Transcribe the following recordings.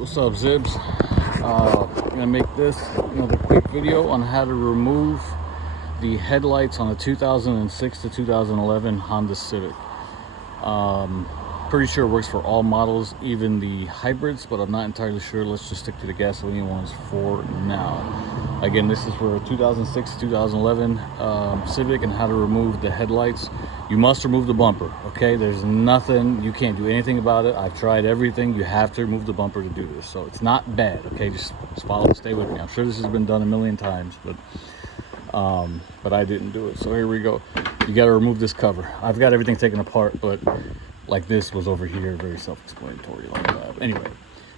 What's up, Zibs? I'm gonna make this another quick video on how to remove the headlights on a 2006 to 2011 Honda Civic. Pretty sure it works for all models, even the hybrids, but I'm not entirely sure. Let's just stick to the gasoline ones for now. Again, this is for a 2006 to 2011 Civic and how to remove the headlights. You must remove the bumper, okay? There's nothing, you can't do anything about it. I've tried everything. You have to remove the bumper to do this. So it's not bad, okay? Just follow and stay with me. I'm sure this has been done a million times, but I didn't do it. So here we go. You got to remove this cover. I've got everything taken apart, but like this was over here, very self-explanatory like that. Anyway,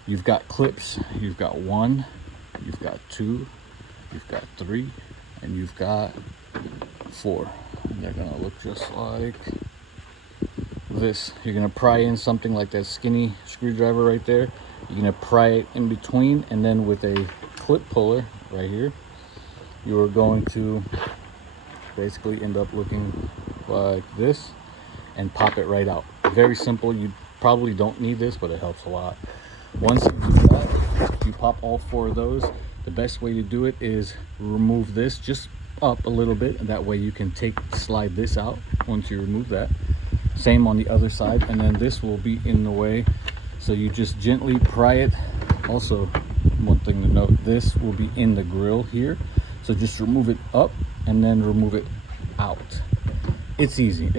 you've got clips. You've got 1, you've got 2, you've got 3, and you've got 4. And they're gonna look just like this. You're gonna pry in something like that skinny screwdriver right there. You're gonna pry it in between, and then with a clip puller right here, you are going to basically end up looking like this and pop it right out. Very simple. You probably don't need this, but it helps a lot. Once you do that, you pop all 4 of those. The best way to do it is remove this just up a little bit, and that way you can slide this out once you remove that. Same on the other side, and then this will be in the way, so you just gently pry it. Also, one thing to note, this will be in the grill here, so just remove it up and then remove it out. It's easy.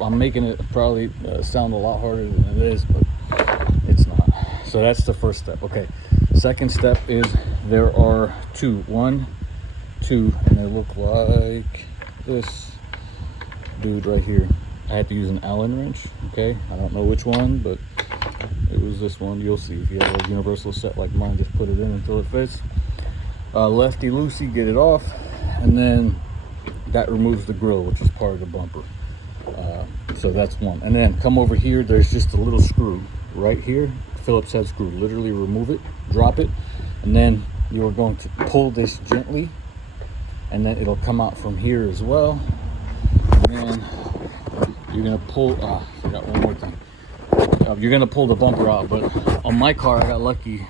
I'm making it probably sound a lot harder than it is, but it's not. So that's the first step. Okay, second step is there are 2, 1, 2, and they look like this dude right here. I had to use an Allen wrench. Okay, I don't know which one, but it was this one. You'll see if you have a universal set like mine. Just put it in until it fits. Lefty loosey, get it off, and then that removes the grill, which is part of the bumper. So that's one. And then come over here, there's just a little screw right here, Phillips head screw. Literally remove it, drop it, and then you are going to pull this gently, and then it'll come out from here as well. And then you're gonna pull, I forgot one more thing. You're gonna pull the bumper out, but on my car I got lucky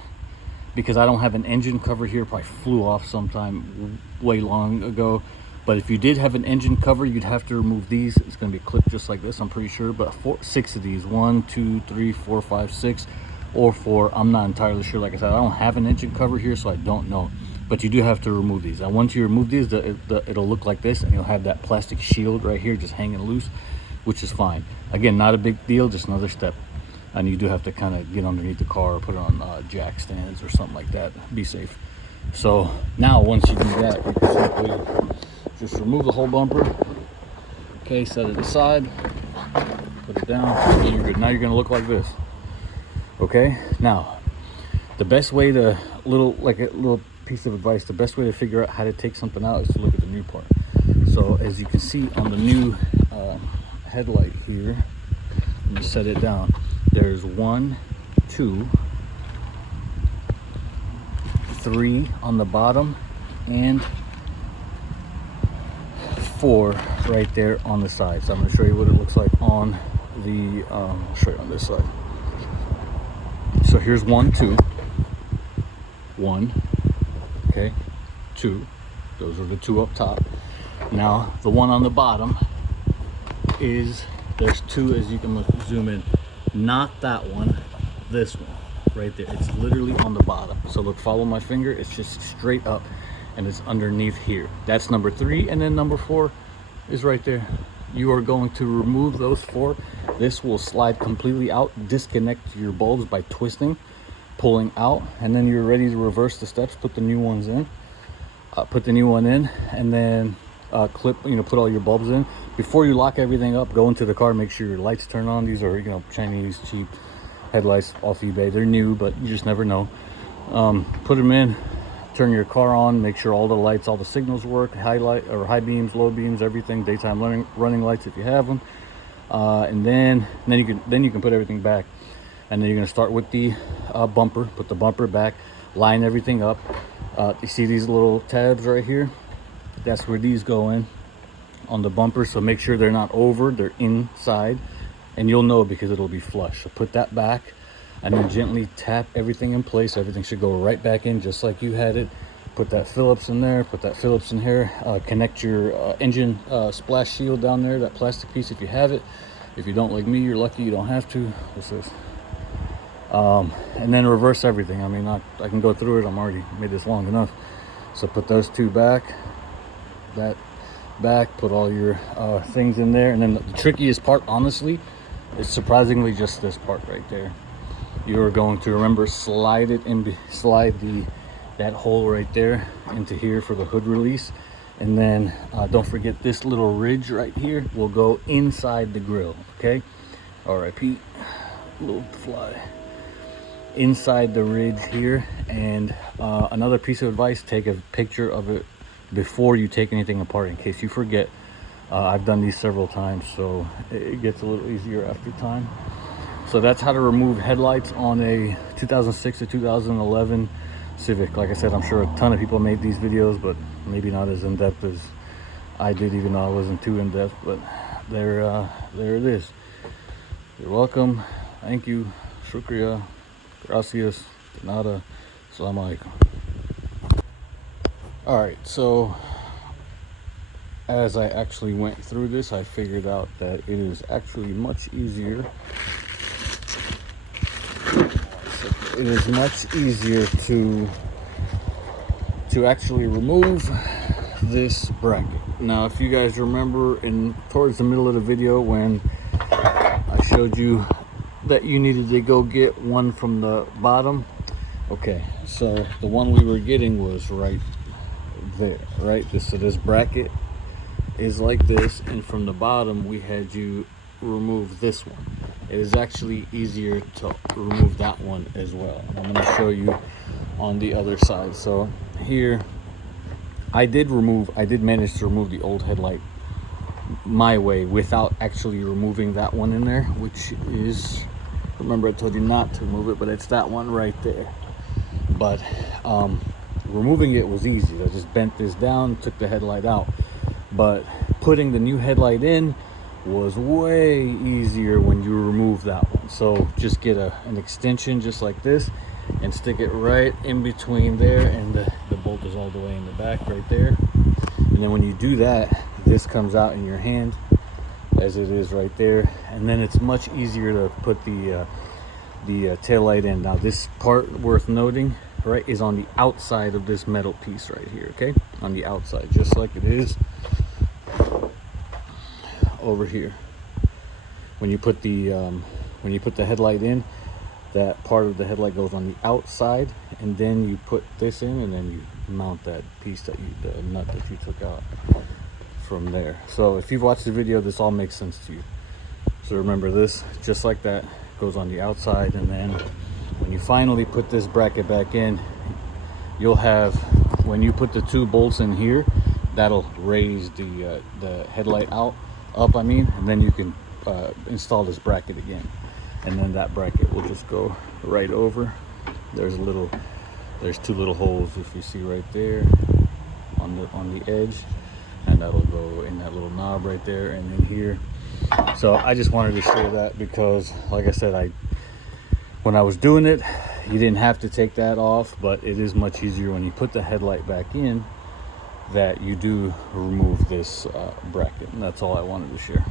because I don't have an engine cover here. Probably flew off sometime way long ago. But if you did have an engine cover, you'd have to remove these. It's going to be clipped just like this, I'm pretty sure. But 6 of these, 1, 2, 3, 4, 5, 6, or 4. I'm not entirely sure. Like I said, I don't have an engine cover here, so I don't know. But you do have to remove these. And once you remove these, it'll look like this, and you'll have that plastic shield right here just hanging loose, which is fine. Again, not a big deal, just another step. And you do have to kind of get underneath the car or put it on jack stands or something like that. Be safe. So now once you do that, you can simply just remove the whole bumper. Okay, set it aside, put it down, and you're good. Now you're gonna look like this. Okay, now the best way to, like a little piece of advice, the best way to figure out how to take something out is to look at the new part. So as you can see on the new headlight here, let me set it down. There's 1, 2, 3 on the bottom, and 4 right there on the side. So I'm going to show you what it looks like on the I'll show you on this side. So here's 1, 2, 1, okay, 2. Those are the 2 up top. Now the one on the bottom is, there's 2, as you can zoom in. Not that one, this one right there. It's literally on the bottom. So look, follow my finger. It's just straight up, and it's underneath here. That's number 3, and then number 4 is right there. You are going to remove those 4. This will slide completely out, disconnect your bulbs by twisting, pulling out, and then you're ready to reverse the steps. Put the new ones in, put the new one in, and then clip, put all your bulbs in. Before you lock everything up, go into the car, make sure your lights turn on. These are Chinese cheap headlights off eBay. They're new, but you just never know. Put them in, turn your car on, make sure all the lights, all the signals work, high beams, low beams, everything, daytime running lights if you have them, and then you can put everything back. And then you're going to start with the bumper. Put the bumper back, line everything up. You see these little tabs right here? That's where these go in on the bumper, so make sure they're not over, they're inside, and you'll know because it'll be flush. So put that back. and then gently tap everything in place. Everything should go right back in just like you had it. Put that Phillips in there, put that Phillips in here, connect your engine splash shield down there, that plastic piece if you have it. If you don't, like me, you're lucky you don't have to. What's this? And then reverse everything. I mean, I can go through it. I'm already made this long enough. So put those two back, that back, put all your things in there. And then the trickiest part, honestly, is surprisingly just this part right there. You're going to remember slide it in, that hole right there into here for the hood release. And then don't forget this little ridge right here will go inside the grill. Okay, RIP, little fly inside the ridge here. And another piece of advice, take a picture of it before you take anything apart in case you forget. I've done these several times, so it gets a little easier after time. So that's how to remove headlights on a 2006 to 2011 Civic. Like I said, I'm sure a ton of people made these videos, but maybe not as in-depth as I did, even though I wasn't too in-depth. But there it is. You're welcome. Thank you. Shukriya. Gracias. De nada. Assalamu alaikum. Alright, so as I actually went through this, I figured out that it is actually much easier. It is much easier to actually remove this bracket. Now, if you guys remember towards the middle of the video when I showed you that you needed to go get one from the bottom. Okay, so the one we were getting was right there, right? So this bracket is like this, and from the bottom we had you remove this one. It is actually easier to remove that one as well. I'm going to show you on the other side. So here I did manage to remove the old headlight my way without actually removing that one in there, which is, remember I told you not to remove it, but it's that one right there. But removing it was easy. I just bent this down, took the headlight out. But putting the new headlight in was way easier when you remove that one. So just get an extension just like this and stick it right in between there, and the bolt is all the way in the back right there. And then when you do that, this comes out in your hand as it is right there, and then it's much easier to put the tail light in. Now this part, worth noting, right, is on the outside of this metal piece right here. Okay, on the outside, just like it is over here. When you put the headlight in, that part of the headlight goes on the outside, and then you put this in, and then you mount that piece the nut that you took out from there. So if you've watched the video, this all makes sense to you. So remember, this, just like that, goes on the outside, and then when you finally put this bracket back in, you'll have, when you put the two bolts in here, that'll raise the headlight up, and then you can install this bracket again, and then that bracket will just go right over. There's two little holes, if you see right there on the edge, and that'll go in that little knob right there and in here. So I just wanted to share that because, like I said, when I was doing it, you didn't have to take that off, but it is much easier when you put the headlight back in that you do remove this bracket. And that's all I wanted to share.